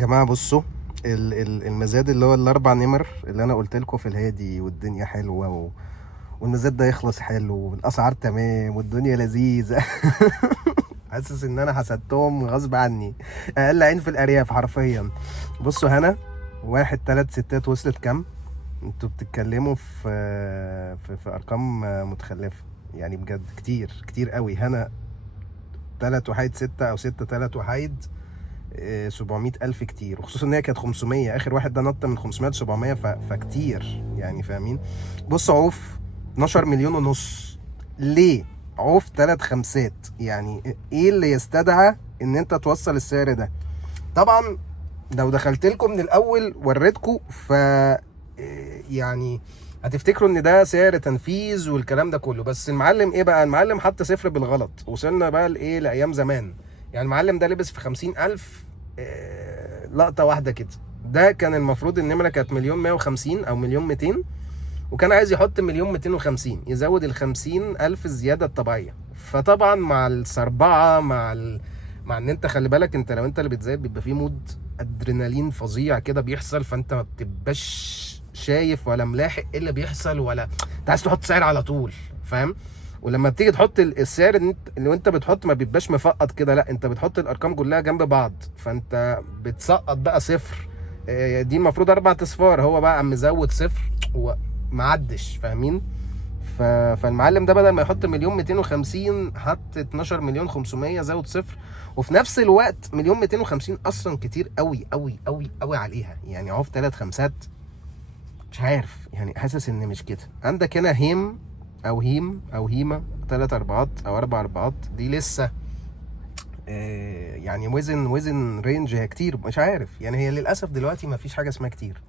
جماعة بصوا، المزاد اللي هو الاربع نمر اللي انا قلت لكم في الهادي والدنيا حلوة والمزاد ده يخلص حلو والاسعار تمام والدنيا لذيذة. حاسس ان انا حسدتهم غصب عني. اقل عين في الارياف حرفيا. بصوا هنا، واحد تلات ستات وصلت كام؟ انتوا بتتكلموا في ارقام متخلفة. يعني بجد كتير كتير قوي. هنا تلات وحيد ستة او ستة تلات وحيد 700 ألف كتير، وخصوصا إن هي كانت 500. آخر واحد ده نط من 500 ل 700 فكتير يعني، فاهمين؟ بص عوف 12 مليون ونص. ليه؟ عوف تلات خمسات. يعني إيه اللي يستدعى إن أنت توصل السعر ده؟ طبعا لو دخلت لكم من الأول وريتكم يعني هتفتكروا ان ده سعر تنفيذ والكلام ده كله. بس المعلم ايه بقى؟ المعلم حط صفر بالغلط. وصلنا بقى لايه؟ لايام زمان. يعني المعلم ده لبس في 50,000 لقطة واحدة كده. ده كان المفروض النمرة كانت مليون 150 او مليون 200، وكان عايز يحط مليون 250، يزود ال 50,000 الزيادة الطبيعية. فطبعا مع السربعة مع ان انت خلي بالك، انت لو انت اللي بتزايد بيبقى فيه مود ادرينالين فظيع كده بيحصل، فانت ما بتبقاش شايف ولا ملاحق ايه اللي بيحصل، ولا انت عايز تحط سعر على طول، فاهم؟ ولما بتيجي تحط السعر اللي انت بتحط ما بيبقاش مفقط كده، لا انت بتحط الارقام كلها جنب بعض، فانت بتسقط بقى صفر. دي المفروض 4 اصفار، هو بقى عم مزود صفر ومعدش، فاهمين؟ فالمعلم ده بدل ما يحط مليون 250 حط 12 مليون 500، زود صفر. وفي نفس الوقت مليون 250 اصلا كتير قوي قوي قوي قوي عليها. يعني اهو في تلات خمسات. مش عارف يعني، حاسس ان مش كده. عندك هنا هيم او هيم او هيمة، تلات اربعات او اربع اربعات، دي لسه يعني وزن رينج هي كتير. مش عارف يعني، هي للاسف دلوقتي ما فيش حاجه اسمها كتير.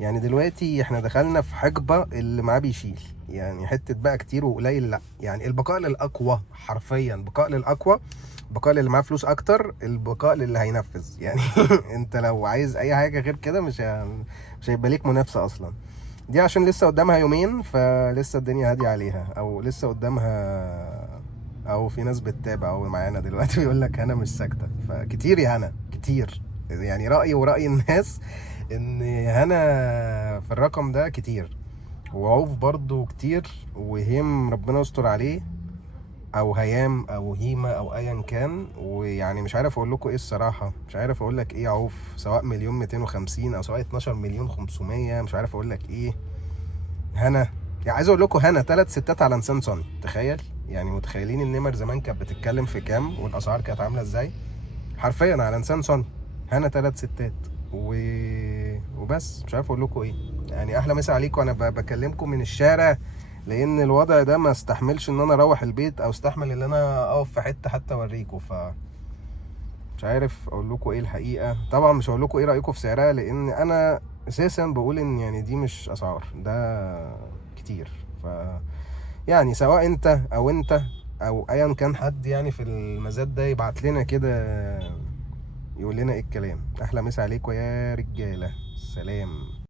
يعني دلوقتي احنا دخلنا في حقبه اللي معاه بيشيل. يعني حته بقى كتير وقليل لا، يعني البقاء للاقوى، حرفيا بقاء للاقوى. بقاء للي معاه فلوس اكتر، البقاء للي هينفذ يعني. انت لو عايز اي حاجه غير كده مش هيبقى ليك منافسه اصلا. دي عشان لسه قدامها يومين، فلسه الدنيا هاديه عليها، او لسه قدامها، او في ناس بتتابع او معانا دلوقتي بيقول لك هنا مش ساكته. فكتير يا هنا كتير. يعني رايي وراي الناس ان هنا في الرقم ده كتير. وعوف برضو كتير، وهيم ربنا يستر عليه، او هيام او هيمة او ايا كان. ويعني مش عارف اقول لكم ايه الصراحه. مش عارف اقول لك ايه. عوف سواء مليون 250 او سواء 12 مليون 500، مش عارف اقول لك ايه. هنا يعني عايز اقول لكم، هنا تلات ستات على انسان صني. تخيل يعني، متخيلين النمر زمان كانت بتتكلم في كام والاسعار كانت عامله ازاي؟ حرفيا على انسان صني. هنا تلات ستات وبس. مش عارف اقول لكم ايه. يعني احلى مسا عليكم. انا بكلمكم من الشارع، لان الوضع ده ما استحملش ان انا اروح البيت، او استحمل ان انا اقف في حته حتى اوريكم. مش عارف اقول لكم ايه الحقيقه. طبعا مش هقول لكم ايه رايكم في سعرها، لان انا اساسا بقول ان يعني دي مش اسعار، ده كتير. ف يعني سواء انت او ايا كان حد يعني في المزاد ده، يبعت لنا كده يقول لنا ايه الكلام. احلى مسا عليكم يا رجاله. سلام.